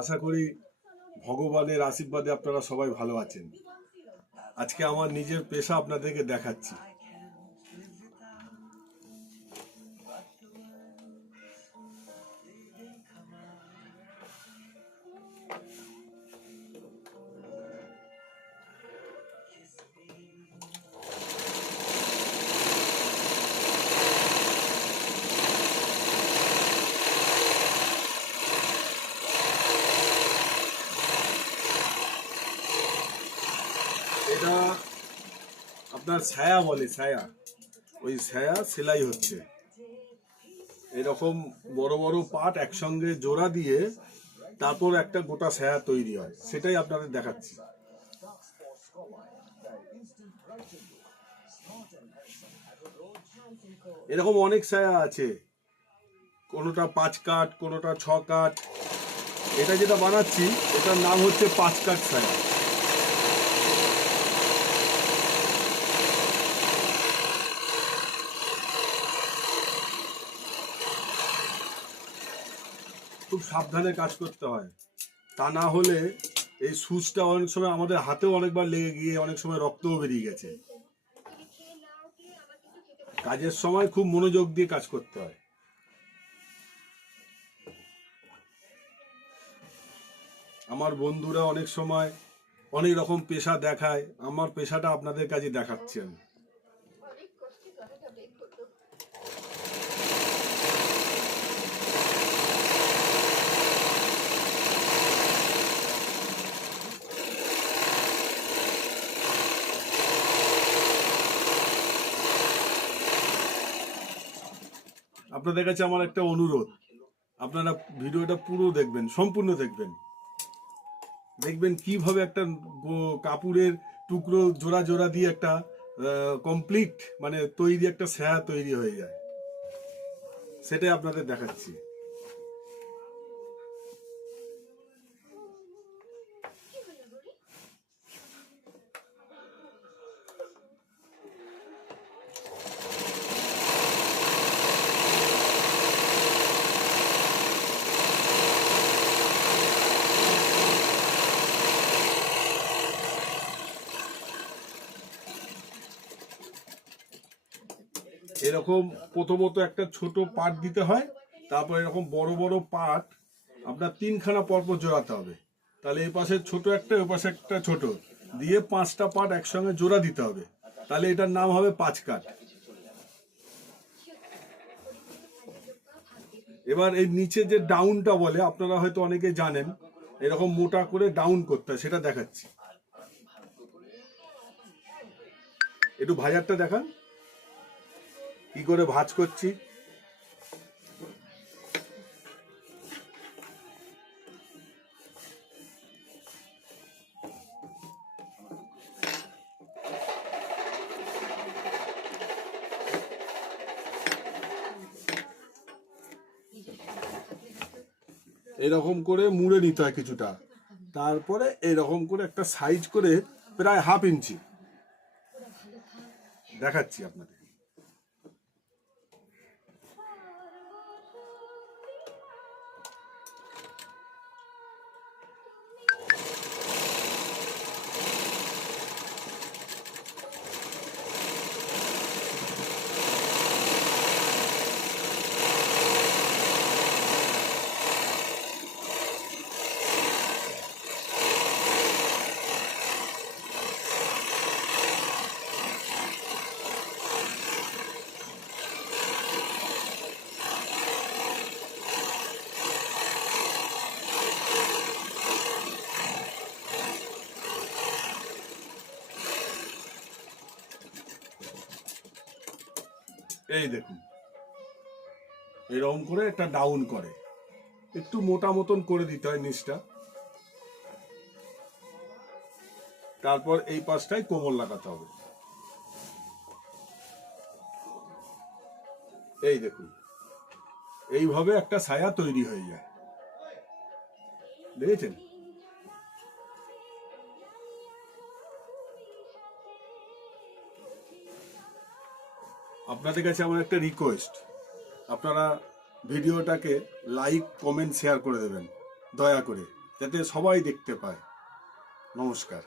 আশা করি ভগবানের আশীর্বাদে আপনারা সবাই ভালো আছেন। আজকে আমার নিজের পেশা আপনাদেরকে দেখাচ্ছি। এটা আপনার ছায়া বলে, ছায়া। ওই ছায়া সেলাই হচ্ছে। এরকম বড় বড় পাট একসঙ্গে জোড়া দিয়ে তারপর একটা গোটা ছায়া তৈরি হয়, সেটাই আপনাদের দেখাচ্ছি। এরকম অনেক ছায়া আছে, কোনোটা 5 কাঠ, কোনোটা 6 কাঠ। এটা যেটা বানাচ্ছি এটার নাম হচ্ছে 5 কাঠ ছায়া। খুব সাবধানে কাজ করতে হয়, তা না হলে এই সুচটা অনেক সময় আমাদের হাতেও অনেকবার লেগে গিয়ে অনেক সময় রক্তও বেরিয়ে গেছে। কাজের সময় খুব মনোযোগ দিয়ে কাজ করতে হয়। আমার বন্ধুরা অনেক সময় অনেক রকম পেশা দেখায়, আমার পেশাটা আপনাদের কাছে দেখাচ্ছি আমি। আপনাদের কাছে আমার একটা অনুরোধ, আপনারা ভিডিওটা পুরো দেখবেন, সম্পূর্ণ দেখবেন। দেখবেন কিভাবে একটা কাপড়ের টুকরো জোড়া জোড়া দিয়ে একটা কমপ্লিট মানে তৈরি একটা ছায়া তৈরি হয়ে যায়, সেটাই আপনাদের দেখাচ্ছি। এরকম প্রথমত একটা ছোট পাট দিতে হয়, তারপর এরকম বড় বড় পাট আপনার 3খানা পরপর জোড়াতে হবে। তাহলে এই পাশে ছোট একটা, ওই পাশে একটা ছোট দিয়ে 5টা পাট একসঙ্গে জোড়া দিতে হবে, তাহলে এটার নাম হবে 5 কাঠ। এবার এই নিচে যে ডাউনটা বলে, আপনারা হয়তো অনেকে জানেন, এরকম মোটা করে ডাউন করতে হয়, সেটা দেখাচ্ছি। একটু ভাজারটা দেখান, কি করে ভাজ করছি। এরকম করে মুড়ে নিতে হয় কিছুটা, তারপরে এরকম করে একটা সাইজ করে প্রায় 1/2 ইঞ্চি দেখাচ্ছি আপনাদের। এই দেখুন, এরকম করে একটা ডাউন করে একটু মোটা মতন করে দিতে হয় নিচটা, তারপর এই পাশটায় কোমর লাগাতে হবে। এই দেখুন, এইভাবে একটা ছায়া তৈরি হয়ে যায়, দেখেছেন? আপনাদের কাছে আমার একটা রিকোয়েস্ট, আপনারা ভিডিওটাকে লাইক, কমেন্ট, শেয়ার করে দেবেন দয়া করে। যাতে সবাই দেখতে পায়। নমস্কার।